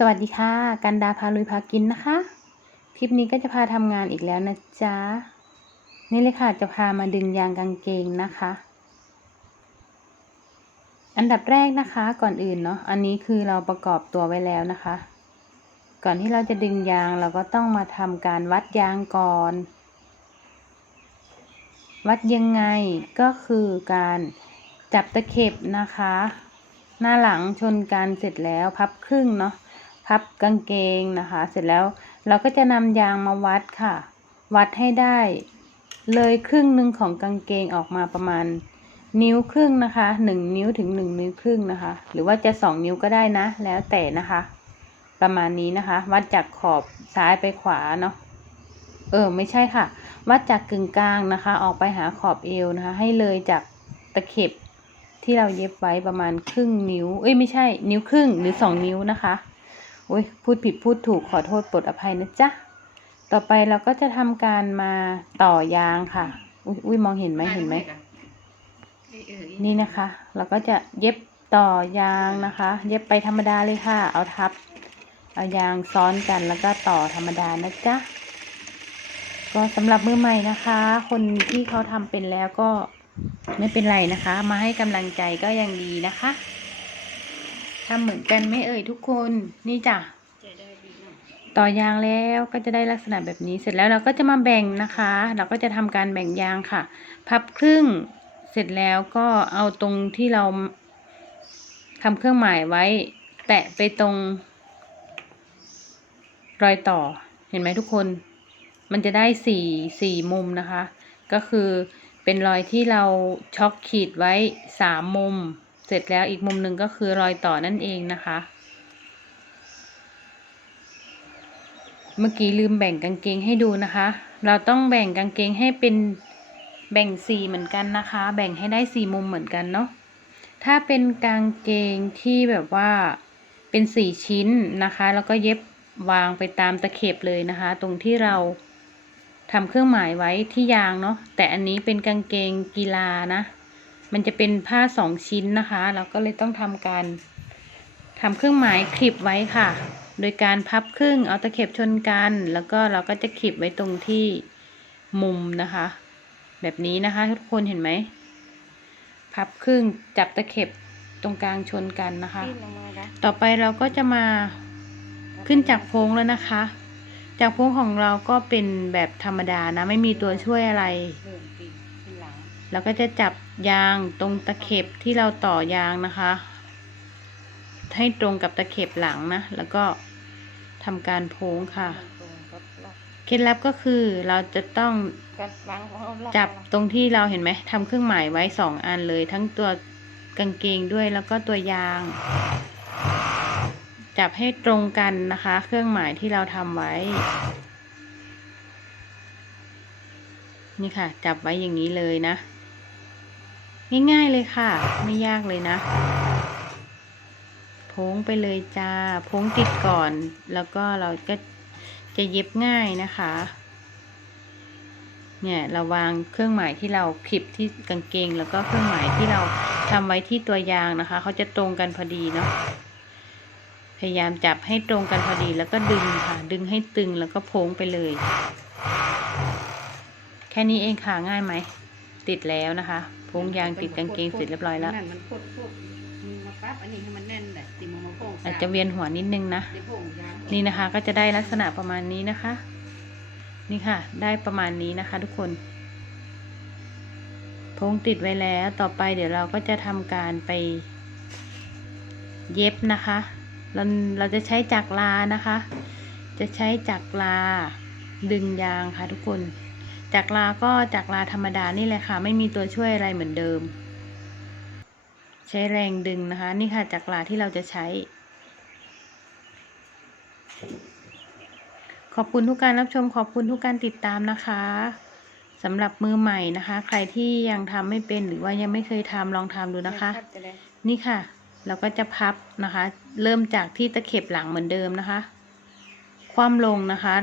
สวัสดีค่ะ กันดาพาลุยพากินนะคะ คลิปนี้ก็จะพาทำงานอีกแล้วนะจ๊ะ นี่เลยค่ะจะพามาดึงยางกางเกงนะคะ อันดับแรกนะคะก่อนอื่นเนาะ อันนี้คือเราประกอบตัวไว้แล้วนะคะ ก่อนที่เราจะดึงยางเราก็ต้องมาทำการวัดยางก่อน วัดยังไงก็คือการจับตะเข็บนะคะ หน้าหลังชนกันเสร็จแล้วพับครึ่งเนาะ พับกางเกงนะคะ เสร็จแล้วเราก็จะนำยางมาวัดค่ะ วัดให้ได้ เลยครึ่งหนึ่งของกางเกงออกมาประมาณ นิ้วครึ่งนะคะหนึ่งนิ้วถึงหนึ่งนิ้วครึ่งนะคะ หรือว่าจะสองนิ้วก็ได้นะ แล้วแต่นะคะ ประมาณนี้นะคะ วัดจากขอบซ้ายไปขวาเนาะเออไม่ใช่ค่ะ วัดจากกึ่งกลางนะคะ ออกไปหาขอบเอวนะคะ ให้เลยจากตะเข็บที่เราเย็บไว้ประมาณครึ่งนิ้ว เอ้ยไม่ใช่ นิ้วครึ่งหรือสองนิ้วนะคะ อ้ยพูดผิดพูดถูกขอโทษปลดอภัยนะจ๊ะ ต่อไปเราก็จะทำการมาต่อยางค่ะ อุ้ยอุ้ยมองเห็นไหมเห็นไหม นี่นะคะ เราก็จะเย็บต่อยางนะคะ เย็บไปธรรมดาเลยค่ะ เอาทับ เอายางซ้อนกันแล้วก็ต่อธรรมดานะจ๊ะ ก็สำหรับมือใหม่นะคะ คนที่เขาทำเป็นแล้วก็ไม่เป็นไรนะคะ มาให้กำลังใจก็ยังดีนะคะ ทำเหมือนกันไหม่เอ่ยทุกคนนี่จ้ะต่อยางแล้วก็จะได้ลักษณะแบบนี้เสร็จแล้วเราก็จะมาแบ่งนะคะ เราก็จะทำการแบ่งยางค่ะ พับครึ่งเสร็จแล้วก็เอาตรงที่เราทำเครื่องหมายไว้ แตะไปตรง รอยต่อเห็นไหมทุกคน มันจะได้สี่สี่มุมนะคะ ก็คือเป็นรอยที่เราช็อกขีดไว้สามมุม เสร็จแล้วอีกมุมหนึ่งก็คือรอยต่อนั่นเองนะคะ เมื่อกี้ลืมแบ่งกางเกงให้ดูนะคะ เราต้องแบ่งกางเกงให้เป็นแบ่งสีเหมือนกันนะคะ แบ่งให้ได้สี่มุมเหมือนกันเนาะถ้าเป็นกางเกงที่แบบว่าเป็นสี่ชิ้นนะคะ แล้วก็เย็บวางไปตามตะเข็บเลยนะคะ ตรงที่เราทำเครื่องหมายไว้ที่ยางเนาะแต่อันนี้เป็นกางเกงกีฬานะ มันจะเป็นผ้าสองชิ้นนะคะ เราก็เลยต้องทำการทำเครื่องหมายคลิปไว้ค่ะ โดยการพับครึ่งเอาตะเข็บชนกัน แล้วก็เราก็จะคลิปไว้ตรงที่มุมนะคะ แบบนี้นะคะ ทุกคนเห็นไหมพับครึ่งจับตะเข็บตรงกลางชนกันนะคะ ต่อไปเราก็จะมาขึ้นจากโพงแล้วนะคะ จากโพงของเราก็เป็นแบบธรรมดานะ ไม่มีตัวช่วยอะไร เราก็จะจับยางตรงตะเข็บที่เราต่อยางนะคะ ให้ตรงกับตะเข็บหลังนะ แล้วก็ทำการโพ้งค่ะ เคล็ดลับก็คือเราจะต้องจับตรงที่เราเห็นไหมทำเครื่องหมายไว้สองอันเลย ทั้งตัวกางเกงด้วยแล้วก็ตัวยาง จับให้ตรงกันนะคะ เครื่องหมายที่เราทำไว้ นี่ค่ะ จับไว้อย่างนี้เลยนะ ง่ายๆเลยค่ะ ไม่ยากเลยนะโพ้งไปเลยจ้าโพ้งติดก่อน แล้วก็เราก็จะเย็บง่ายนะคะ เนี่ยเราวางเครื่องหมายที่เราคลิปที่กางเกง แล้วก็เครื่องหมายที่เราทำไว้ที่ตัวยางนะคะเขาจะตรงกันพอดีเนาะพยายามจับให้ตรงกันพอดีแล้วก็ดึงค่ะ ดึงให้ตึงแล้วก็โพ้งไปเลย แค่นี้เองค่ะง่ายไหม ติดแล้วนะคะ งยางติดกางเกงเสร็จเรียบร้อยแล้วนั่นมันพดพวกมือมาปั๊บอันนี้ให้มันแน่นแหละติมือมาโป่งอาจจะเวียนหัวนิดนึงนะ นี่นะคะก็จะได้ลักษณะประมาณนี้นะคะ นี่ค่ะ ได้ประมาณนี้นะคะ ทุกคนพงติดไว้แล้วต่อไปเดี๋ยวเราก็จะทำการไป เย็บนะคะ เราเราจะใช้จักรลานะคะ จะใช้จักรลาดึงยางค่ะทุกคน จักรลาก็จักรลาธรรมดานี่แหละค่ะ ไม่มีตัวช่วยอะไรเหมือนเดิม ใช้แรงดึงนะคะ นี่ค่ะจักรลาที่เราจะใช้ ขอบคุณทุกการรับชมขอบคุณทุกการติดตามนะคะสำหรับมือใหม่นะคะ ใครที่ยังทำไม่เป็นหรือว่ายังไม่เคยทำลองทำดูนะคะ นี่ค่ะ เราก็จะพับนะคะ เริ่มจากที่ตะเข็บหลังเหมือนเดิมนะคะ คว่ำลงนะคะ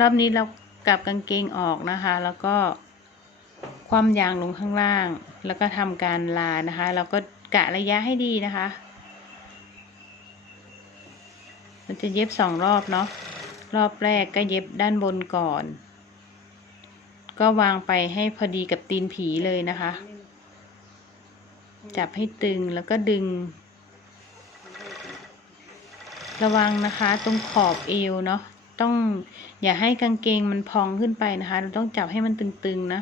รอบนี้เรา กับกางเกงออกนะคะ แล้วก็คว่ำยางลงข้างล่าง แล้วก็ทำการลานะคะเราก็กะระยะให้ดีนะคะ มันจะเย็บสองรอบเนาะ รอบแรกก็เย็บด้านบนก่อน ก็วางไปให้พอดีกับตีนผีเลยนะคะ จับให้ตึงแล้วก็ดึง ระวังนะคะตรงขอบเอวเนาะ ต้องอย่าให้กางเกงมันพองขึ้นไปนะคะ เราต้องจับให้มันตึงๆนะ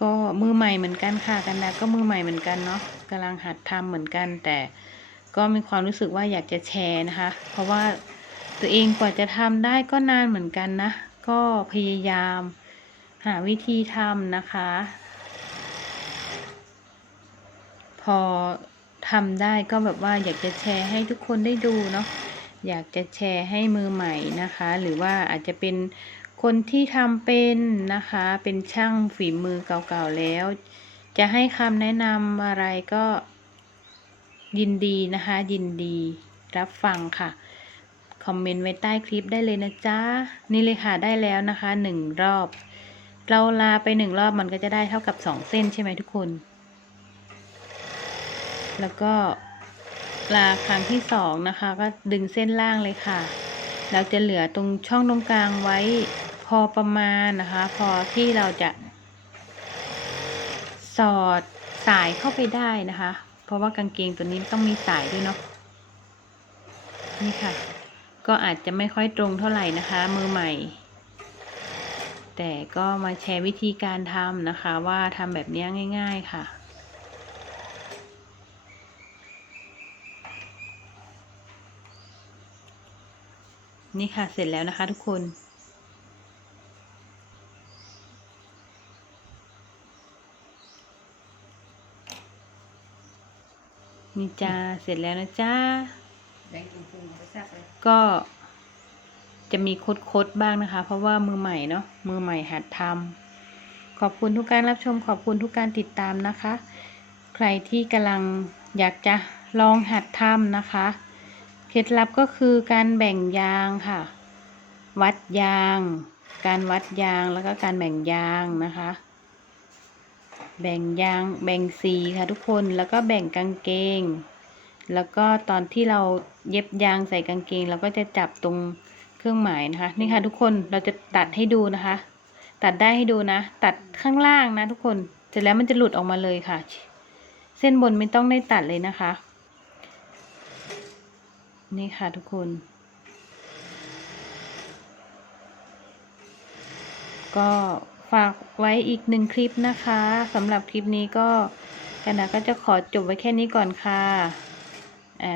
ก็มือใหม่เหมือนกันค่ะกันดาก็มือใหม่เหมือนกันเนาะกำลังหัดทำเหมือนกัน แต่ก็มีความรู้สึกว่าอยากจะแชร์นะคะ เพราะว่าตัวเองกว่าจะทำได้ก็นานเหมือนกันนะ ก็พยายามหาวิธีทำนะคะ พอ ทำได้ก็แบบว่าอยากจะแชร์ให้ทุกคนได้ดูเนาะอยากจะแชร์ให้มือใหม่นะคะ หรือว่าอาจจะเป็นคนที่ทำเป็นนะคะ เป็นช่างฝีมือเก่าๆแล้ว จะให้คำแนะนำอะไรก็ ยินดีนะคะ ยินดีรับฟังค่ะ คอมเมนต์ไว้ใต้คลิปได้เลยนะจ๊ะ นี่เลยค่ะได้แล้วนะคะหนึ่งรอบ เราลาไปหนึ่งรอบมันก็จะได้เท่ากับสองเส้นใช่ไหมทุกคน แล้วก็ลาครั้งที่สองนะคะ ก็ดึงเส้นล่างเลยค่ะ เราจะเหลือตรงช่องตรงกลางไว้พอประมาณนะคะ พอที่เราจะ สอดสายเข้าไปได้นะคะ เพราะว่ากางเกงตัวนี้ต้องมีสายด้วยเนาะนี่ค่ะ ก็อาจจะไม่ค่อยตรงเท่าไหร่นะคะ มือใหม่ แต่ก็มาแชร์วิธีการทำนะคะ ว่าทำแบบนี้ง่าย ๆค่ะ นี่ค่ะเสร็จแล้วนะคะทุกคน นี่จ้าเสร็จแล้วนะจ้าแดงปุงๆไปซักเลยก็จะมีคดๆบ้างนะคะ เพราะว่ามือใหม่เนาะมือใหม่หัดทำขอบคุณทุกการรับชม ขอบคุณทุกการติดตามนะคะ ใครที่กำลังอยากจะลองหัดทำนะคะ เคล็ดลับก็คือการแบ่งยางค่ะ วัดยาง การวัดยางแล้วก็การแบ่งยางนะคะ แบ่งยางแบ่งสีค่ะทุกคนแล้วก็แบ่งกางเกง แล้วก็ตอนที่เราเย็บยางใส่กางเกง เราก็จะจับตรงเครื่องหมายนะคะ นี่ค่ะทุกคนเราจะตัดให้ดูนะคะ ตัดได้ให้ดูนะ ตัดข้างล่างนะทุกคนเสร็จแล้วมันจะหลุดออกมาเลยค่ะ เส้นบนไม่ต้องได้ตัดเลยนะคะ นี่ค่ะทุกคน ก็ฝากไว้อีกหนึ่งคลิปนะคะสำหรับคลิปนี้ก็กันนะก็จะขอจบไว้แค่นี้ก่อนค่ะอ่า